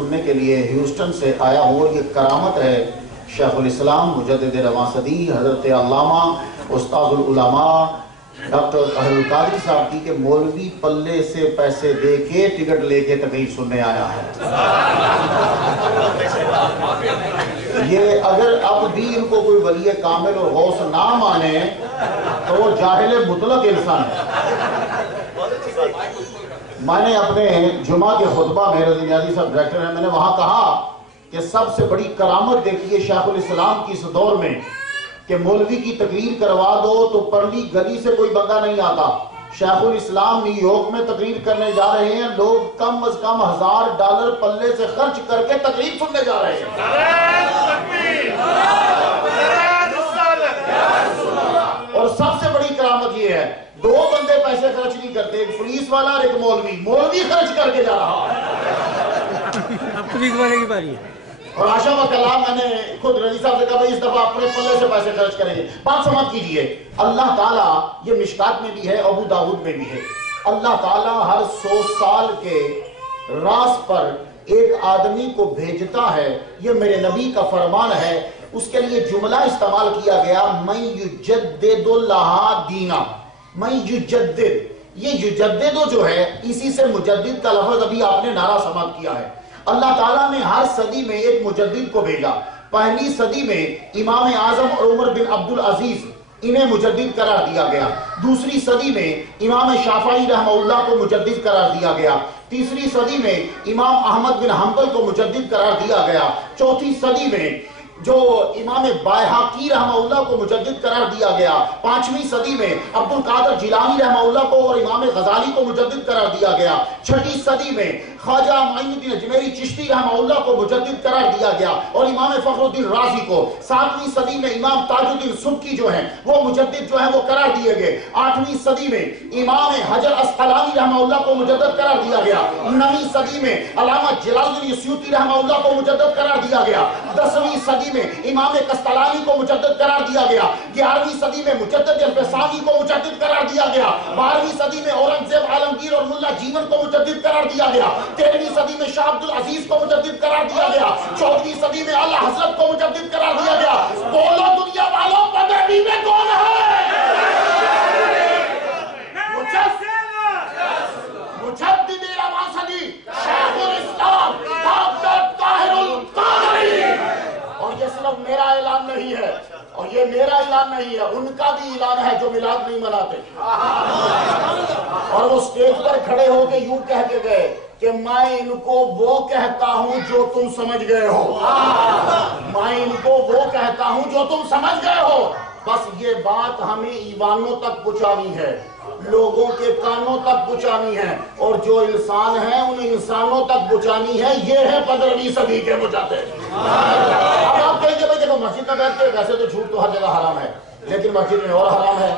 سننے کے لیے ہیوسٹن سے آیا ہوں اور یہ کرامت ہے شیخ الاسلام مجدد رواں صدی حضرت علامہ استاد العلماء ڈاکٹر احمد القادری صاحب کی کہ مولوی پلے سے پیسے دے کے ٹکٹ لے کے تقریر سننے آیا ہے۔ یہ اگر اب بھی ان کو کوئی ولی کامل اور غوث نہ مانے تو وہ جاہل مطلق انسان ہے۔ میں نے اپنے جمعہ کے خطبہ میں، رضی نیازی صاحب ڈائریکٹر ہیں، میں نے وہاں کہا کہ سب سے بڑی کرامت دیکھی ہے شیخ الاسلام کی اس دور میں کہ مولوی کی تقریر کروا دو تو پرلی گلی سے کوئی بندہ نہیں آتا۔ شیخ الاسلام نیو یارک میں تقریر کرنے جا رہے ہیں، لوگ کم از کم $1000 پلے سے خرچ کر کے تقریر سننے جا رہے ہیں۔ اور سب سے بڑی کرامت یہ ہے 2 بندے پیسے خرچ نہیں کرتے، ایک پولیس والا اور ایک مولوی خرچ کر کے جا رہا ہے۔ اب پولیس والے کی باری ہے۔ اور آشا و کلام میں نے خود رضی صاحب سے کہا بھائی اس دفعہ اپنے پلے سے پیسے خرچ کریں گے۔ بات سمجھ کیجئے، اللہ تعالیٰ، یہ مشکات میں بھی ہے، ابو داؤد میں بھی ہے، اللہ تعالیٰ ہر 100 سال کے راس پر ایک آدمی کو بھیجتا ہے۔ یہ میرے نبی کا فرمان ہے۔ اس کے لیے جملہ استعمال کیا گیا من یجدد لہا دینا، من یجدد، یہ یجدد جو ہے اسی سے مجدد کا لفظ ابھی آپ نے نعرہ سماعت کیا ہے۔ اللہ تعالیٰ نے ہر صدی میں ایک مجدد کو بھیجا۔ پہلی صدی میں امام اعظم اور عمر بن عبدالعزیز انہیں مجدد قرار دیا گیا۔ دوسری صدی میں امام شافعی رحمہ اللہ کو مجدد قرار دیا گیا۔ تیسری صدی میں امام احمد بن حنبل کو مجدد قرار دیا گیا۔ چوتھی صدی میں جو امام بائحقی رحمہ اللہ کو مجدد قرار دیا گیا۔ پانچویں صدی میں عبد القادر جیلانی رحمہ اللہ کو اور امام غزالی کو مجدد قرار دیا گیا۔ چھٹی صدی میں خواجہ معین الدین اجمیری چشتی رحمہ اللہ کو مجدد قرار دیا گیا اور امام فخر الدین رازی کو۔ 7ویں صدی میں امام تاج الدین سبکی جو ہیں وہ مجدد جو ہیں وہ قرار دیے گئے۔ 8ویں صدی میں امام حجر اسقلانی رحمہ اللہ کو مجدد قرار دیا گیا۔ 9ویں صدی میں علامہ جلال الدین سیوطی رحمہ اللہ کو مجدد قرار دیا گیا۔ 10ویں صدی میں امام قسطلانی کو مجدد قرار دیا گیا۔ 11ویں صدی میں مجدد الفسانی کو مجدد قرار دیا گیا۔ 12ویں صدی میں اورنگزیب عالمگیر اور ملا جیون کو مجدد قرار دیا گیا۔ 13ویں صدی میں شاہ عبدالعزیز کو مجدد قرار دیا گیا۔ 14ویں صدی میں اعلیٰ حضرت کو مجدد قرار دیا گیا۔ بولو دنیا والوں بدربی میں کون ہے؟ مجدد رواں صدی شیخ الاسلام ڈاکٹر طاہر القادری۔ اور یہ صرف میرا اعلان نہیں ہے، اور یہ میرا اعلان نہیں ہے، ان کا بھی اعلان ہے جو میلاد نہیں مناتے۔ اور وہ سٹیج پر کھڑے ہو کے یوں کہہ کے گئے کہ میں ان کو وہ کہتا ہوں جو تم سمجھ گئے ہو، میں ان کو وہ کہتا ہوں جو تم سمجھ گئے ہو۔ بس یہ بات ہمیں ایوانوں تک پہنچانی ہے، لوگوں کے کانوں تک پہنچانی ہے، اور جو انسان ہیں ان انسانوں تک پہنچانی ہے۔ یہ ہے 15ویں صدی کے مجدد۔ اب آپ کہیں گے بھائی دیکھو مسجد میں بیٹھ کے ویسے تو جھوٹ تو ہر جگہ حرام ہے، لیکن مسجد میں اور حرام ہے۔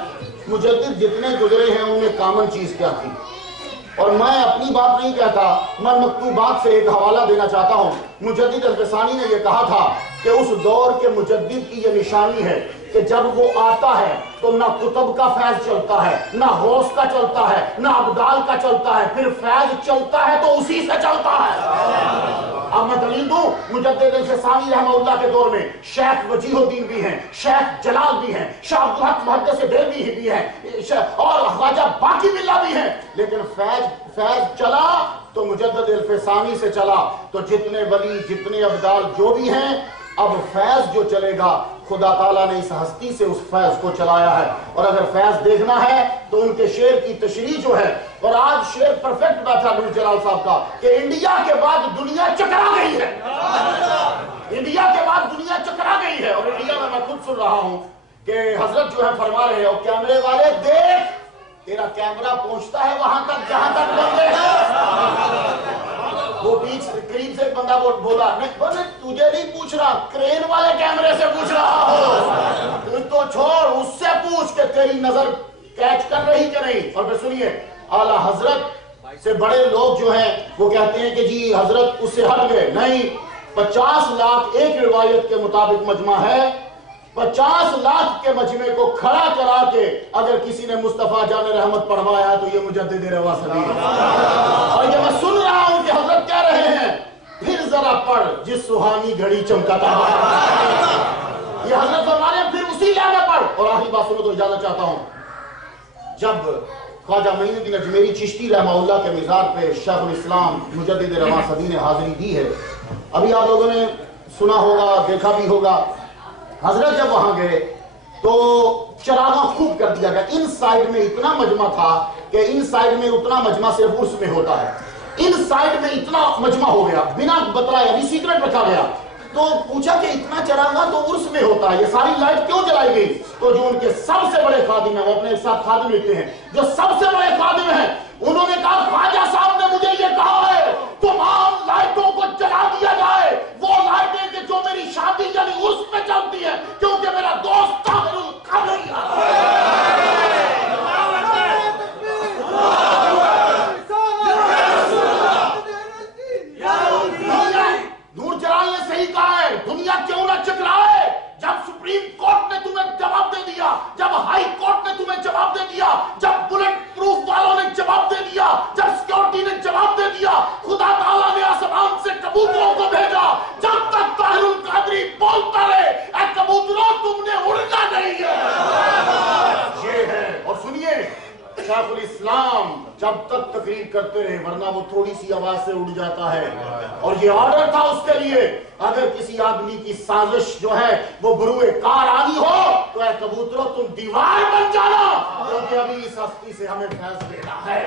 مجدد جتنے گزرے ہیں انہیں کامن چیز کیا تھی؟ اور میں اپنی بات نہیں کہتا، میں مکتوبات سے ایک حوالہ دینا چاہتا ہوں۔ مجدد الفسانی نے یہ کہا تھا کہ اس دور کے مجدد کی یہ نشانی ہے کہ جب وہ آتا ہے تو نہ کتب کا فیض چلتا ہے، نہ غوث کا چلتا ہے، نہ ابدال کا چلتا ہے، پھر فیض چلتا ہے تو اسی سے چلتا ہے۔ اب میں دلیل دوں، مجدد الفسانی رحمہ اللہ کے دور میں شیخ وجیہ الدین بھی ہیں، شیخ جلال بھی ہیں، شاہ عبدالحق محدث دہلوی بھی ہیں، اور خواجہ باقی باللہ بھی ہیں، لیکن فیض چلا تو مجدد الفسانی سے چلا۔ تو جتنے ولی، جتنے ابدال جو بھی ہیں، اب فیض جو چلے گا خدا تعالیٰ نے اس ہستی سے اس فیض کو چلایا ہے۔ اور اگر فیض دیکھنا ہے تو ان کے شعر کی تشریح جو ہے، اور آج شعر پرفیکٹ بیٹھا نور جلال صاحب کا کہ انڈیا کے بعد دنیا چکرا گئی ہے، انڈیا کے بعد دنیا چکرا گئی ہے۔ اور انڈیا میں خود سن رہا ہوں کہ حضرت جو ہے فرما رہے ہیں اور کیمرے والے دیکھ تیرا کیمرہ پہنچتا ہے وہاں تک جہاں تک بندے ہیں۔ وہ بیچ قریب سے ایک بندہ بولا نہیں تجھے نہیں پوچھ رہا، کرین والے کیمرے سے پوچھ رہا ہو، تو چھوڑ اس سے پوچھ کہ تیری نظر کیچ کر رہی کہ نہیں۔ اور پھر سنیے، اعلیٰ حضرت سے بڑے لوگ جو ہیں وہ کہتے ہیں کہ جی حضرت اس سے ہٹ گئے، نہیں، 50 لاکھ ایک روایت کے مطابق مجمع ہے، 50 لاکھ کے مجمع کو کھڑا کرا کے اگر کسی نے مصطفیٰ جان رحمت پڑھوایا تو یہ مجدد رواں صدی ہے۔ اور یہ میں سن رہا ہوں کہ حضرت کہہ رہے ہیں پھر پڑھ جس سہانی گھڑی چمکا تارا. یہ حضرت فرما رہے ہیں پھر اسی لے میں پڑھ. اور آخری بات سنو تو اجازت چاہتا ہوں. جب خواجہ معین الدین اجمیری چشتی رحمہ اللہ کے مزار پہ شیخ الاسلام مجدد رواں صدی نے حاضری دی ہے، ابھی آپ لوگوں نے سنا ہوگا دیکھا بھی ہوگا، حضرت جب وہاں گئے تو چراغاں خوب کر دیا گیا. ان سائڈ میں اتنا مجمع تھا کہ ان سائڈ میں اتنا مجمع صرف عرس میں ہوتا ہے، ان سائڈ میں اتنا مجمع ہو گیا بنا بتلائے، ابھی سیکرٹ رکھا گیا. تو پوچھا کہ اتنا چراغاں تو عرس میں ہوتا ہے، یہ ساری لائٹ کیوں جلائی گئی؟ تو جو ان کے سب سے بڑے خادم ہیں، وہ اپنے ایک ساتھ خادم لکھتے ہیں، جو سب سے بڑے خادم ہیں انہوں نے کہا خواجہ صاحب نے مجھے یہ کہا ہے تمام لائٹوں کو جلا دیا جائے، وہ لائٹیں کہ جو میری شادی یعنی عرس میں چلتی ہے، کیونکہ میرا دوست طاہر القادری نور جلال نے صحیح کہا ہے. دنیا کیوں نہ چکرائے؟ جب سپریم کورٹ نے تمہیں جواب دے دیا، جب ہائی کورٹ نے تمہیں جواب دے دیا، جب بلٹ پروف والوں نے جواب دے دیا، جب سیکورٹی نے جواب دے دیا، خدا تعالیٰ نے آسمان سے کبوتروں کو بھیجا. جب تک طاہر القادری بولتا رہے اے کبوتروں تم نے اڑنا نہیں ہے. یہ ہے. اور سنیے شیخ الاسلام جب تک تقریر کرتے رہے، ورنہ وہ تھوڑی سی آواز سے اڑ جاتا ہے. اور یہ آرڈر تھا اس کے لیے اگر کسی آدمی کی سازش جو ہے وہ بروئے کار آنی ہو تو اے کبوتروں تم دیوار بن جانا، کیونکہ ابھی اس ہستی سے ہمیں فیض لینا ہے.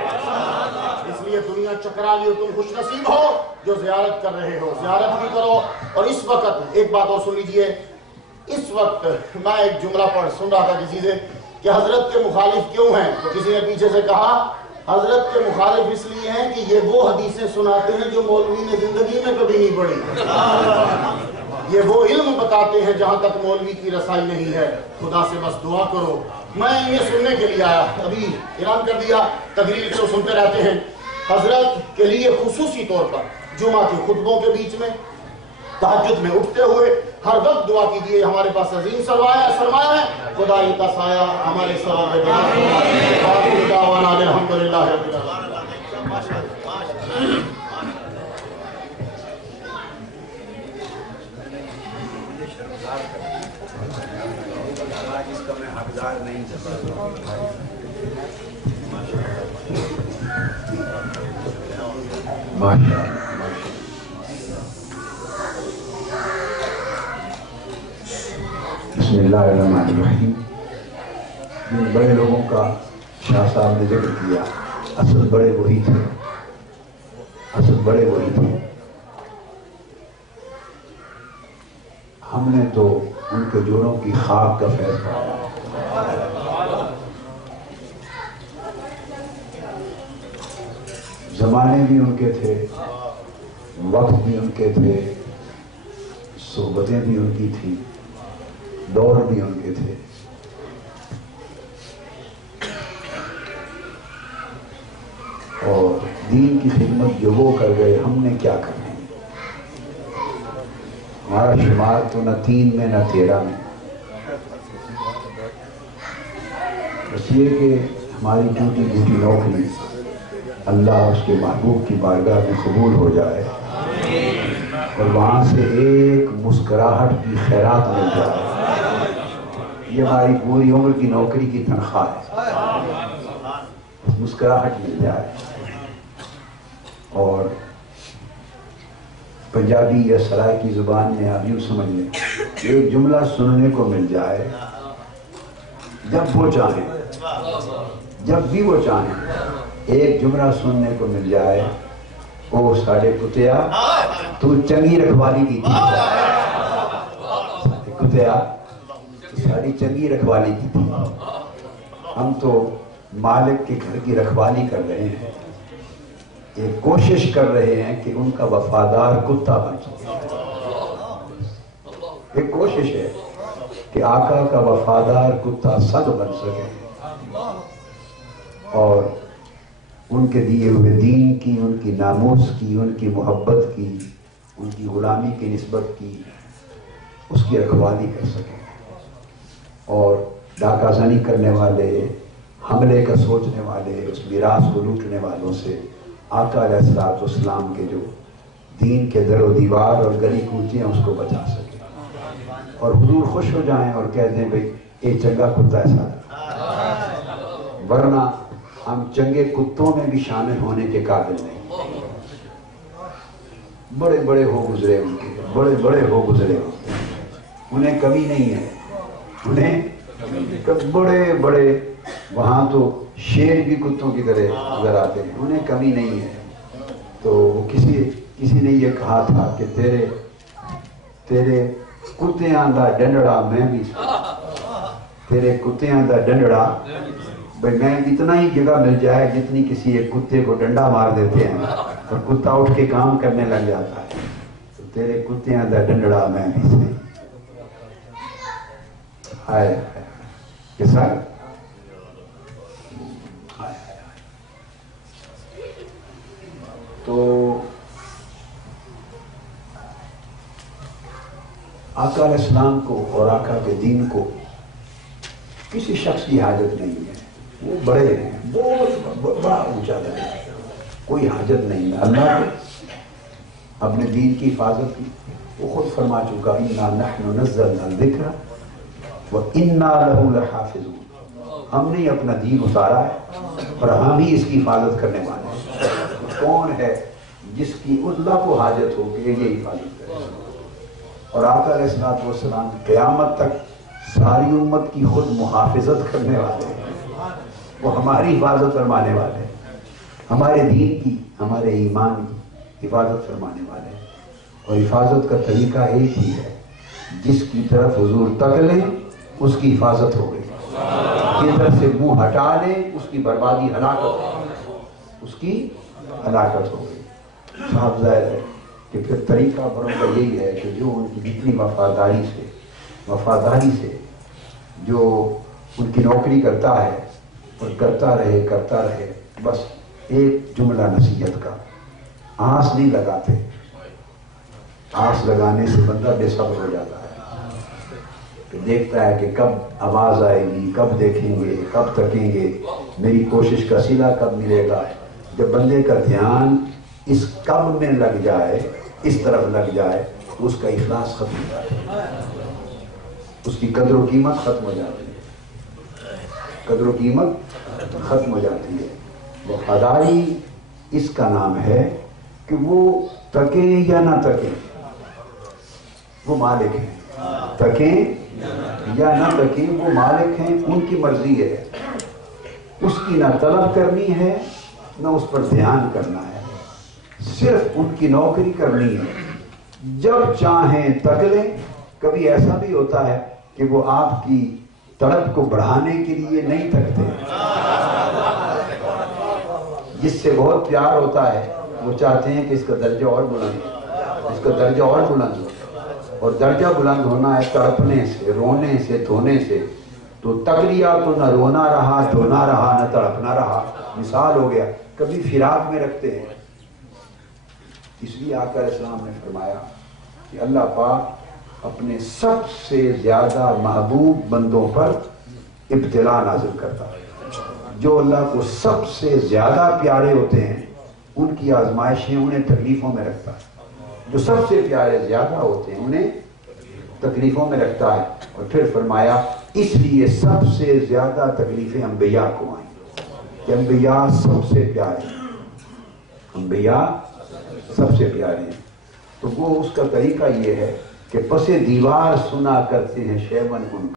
اس لیے دنیا چکرا لی، تم خوش نصیب ہو جو زیارت کر رہے ہو، زیارت بھی کرو. اور اس وقت ایک بات اور سن لیجئے، اس وقت میں ایک جملہ پڑھ سن رہا تھا کسی سے کہ حضرت کے مخالف کیوں ہیں، تو کسی نے پیچھے سے کہا حضرت کے مخالف اس لیے ہیں کہ یہ وہ حدیثیں سناتے ہیں جو مولوی نے زندگی میں کبھی نہیں پڑھی، یہ وہ علم بتاتے ہیں جہاں تک مولوی کی رسائی نہیں ہے. خدا سے بس دعا کرو. میں یہ سننے کے لیے آیا، ابھی اعلان کر دیا تقریر تو سنتے رہتے ہیں. حضرت کے لیے خصوصی طور پر جمعہ کے خطبوں کے بیچ میں تہجد میں اٹھتے ہوئے ہر وقت دعا کیجیے. ہمارے پاس عظیم سرمایہ ہے، خدا یہ کا سایہ ہمارے ساتھ ہے. الحمدللہ رب العالمین. جس کا میں حقدار نہیں بسم اللہ الرحمن الرحیم. جن بڑے لوگوں کا شاہ صاحب نے ذکر کیا، اصل بڑے وہی تھے، اصل بڑے وہی تھے. ہم نے تو ان کے جوڑوں کی خاک کا فیض پایا. زمانے بھی ان کے تھے، وقت بھی ان کے تھے، صحبتیں بھی ان کی تھی، دور بھی ان کے تھے. اور دین کی خدمت جو وہ کر گئے، ہم نے کیا کرنا ہے؟ ہمارا شمار تو نہ 3 میں نہ 13 میں. بس یہ کہ ہماری ٹوٹی پھوٹی نوکری اللہ اس کے محبوب کی بارگاہ میں قبول ہو جائے اور وہاں سے ایک مسکراہٹ کی خیرات مل جائے. یہ ہماری پوری عمر کی نوکری کی تنخواہ ہے، مسکراہٹ مل جائے. اور پنجابی یا سرائے کی زبان میں آپ یوں سمجھ لیں، ایک جملہ سننے کو مل جائے جب وہ چاہیں، جب بھی وہ چاہیں، ایک جملہ سننے کو مل جائے، او ساڑھے کتیا تو چنگی رکھوالی کی تھی. کتیا ساڑھی چنگی رکھوالی کی تھی. ہم تو مالک کے گھر کی رکھوالی کر رہے ہیں، یہ کوشش کر رہے ہیں کہ ان کا وفادار کتا بن سکے. ایک کوشش ہے کہ آقا کا وفادار کتا صد بن سکے اور ان کے دیے ہوئے دین کی، ان کی ناموس کی، ان کی محبت کی، ان کی غلامی کی نسبت کی، اس کی رکھوالی کر سکیں. اور ڈاکہ زنی کرنے والے، حملے کا سوچنے والے، اس میراث کو لوٹنے والوں سے آقا علیہ السلام کے جو دین کے در و دیوار اور گلی کوچیاں اس کو بچا سکے، اور حضور خوش ہو جائیں اور کہہ دیں بھئی یہ چنگا کتا ہے سارا، ورنہ ہم چنگے کتوں میں بھی شامل ہونے کے قابل نہیں۔ بڑے بڑے ہو گزرے ان کے، بڑے بڑے ہو گزرے، انہیں کمی نہیں ہے، انہیں بڑے بڑے، وہاں تو شیر بھی کتوں کی طرح نظر آتے ہیں، انہیں کمی نہیں ہے۔ تو کسی نے یہ کہا تھا کہ تیرے کتیاں دا ڈنڈڑا میں بھی تیرے کتیاں دا ڈنڈڑا، بھئی میں اتنا ہی جگہ مل جائے جتنی کسی ایک کتے کو ڈنڈا مار دیتے ہیں اور کتا اٹھ کے کام کرنے لگ جاتا ہے، تو تیرے کتیاں دا ڈنڈڑا میں بھی سے آئے کہ سر تو آقا علیہ السلام کو اور آقا کے دین کو کسی شخص کی حاجت نہیں ہے، وہ بڑے ہیں، بہت بڑا اونچا درجہ ہے، کوئی حاجت نہیں ہے۔ اللہ نے اپنے دین کی حفاظت کی، وہ خود فرما چکا اِنَّا نَحْنُ نَزَّلْنَا الذِّكْرَ وَإِنَّا لَهُ لَحَافِظُونَ، ہم نے اپنا دین اتارا ہے اور ہم ہی اس کی حفاظت کرنے والے ہیں۔ کون ہے جس کی اللہ کو حاجت ہو کہ یہ حفاظت کرے؟ اور آقا علیہ السلام قیامت تک ساری امت کی خود محافظت کرنے والے ہیں، وہ ہماری حفاظت فرمانے والے ہیں، ہمارے دین کی، ہمارے ایمان کی حفاظت فرمانے والے ہیں۔ اور حفاظت کا طریقہ ایک ہی ہے، جس کی طرف حضور تک لیں اس کی حفاظت ہو گئی، جدھر سے منہ ہٹا لیں اس کی بربادی، ہلاکت ہو گئی، اس کی ہلاکت ہو گئی۔ صاحب ظاہر ہے کہ پھر طریقہ بڑوں کا یہی ہے کہ جو ان کی جتنی وفاداری سے جو ان کی نوکری کرتا ہے اور کرتا رہے، بس ایک جملہ نصیحت کا، آس نہیں لگاتے، آس لگانے سے بندہ بے صبر ہو جاتا ہے، کہ دیکھتا ہے کہ کب آواز آئے گی، کب دیکھیں گے، کب تکیں گے، میری کوشش کا صلہ کب ملے گا۔ جب بندے کا دھیان اس کب میں لگ جائے، اس طرف لگ جائے، تو اس کا اخلاص ختم ہو جاتا ہے، اس کی قدر و قیمت ختم ہو جاتی ہے، قدر و قیمت ختم ہو جاتی ہے۔ وفاداری اس کا نام ہے کہ وہ تکیں یا نہ تکیں، وہ مالک ہیں، تکیں یا نہ تکیں وہ مالک ہیں، ان کی مرضی ہے، اس کی نہ طلب کرنی ہے نہ اس پر دھیان کرنا ہے، صرف ان کی نوکری کرنی ہے، جب چاہیں تک لیں۔ کبھی ایسا بھی ہوتا ہے کہ وہ آپ کی طلب کو بڑھانے کے لیے نہیں تکتے، جس سے بہت پیار ہوتا ہے وہ چاہتے ہیں کہ اس کا درجہ اور بلند ہو، اس کا درجہ اور بلند ہو، اور درجہ بلند ہونا ہے تڑپنے سے، رونے سے، دھونے سے۔ تو تک لیا تو نہ رونا رہا، دھونا رہا، نہ تڑپنا رہا، مثال ہو گیا۔ کبھی فراق میں رکھتے ہیں، اس لیے آقا علیہ السلام نے فرمایا کہ اللہ پاک اپنے سب سے زیادہ محبوب بندوں پر ابتلا نازل کرتا ہے۔ جو اللہ کو سب سے زیادہ پیارے ہوتے ہیں ان کی آزمائشیں انہیں تکلیفوں میں رکھتا ہے، جو سب سے پیارے زیادہ ہوتے ہیں انہیں تکلیفوں میں رکھتا ہے۔ اور پھر فرمایا اس لیے سب سے زیادہ تکلیفیں انبیاء کو آئیں، کہ انبیاء سب سے پیارے ہیں، انبیاء سب سے پیارے ہیں۔ تو وہ اس کا طریقہ یہ ہے کہ پس دیوار سنا کرتے ہیں شیون ان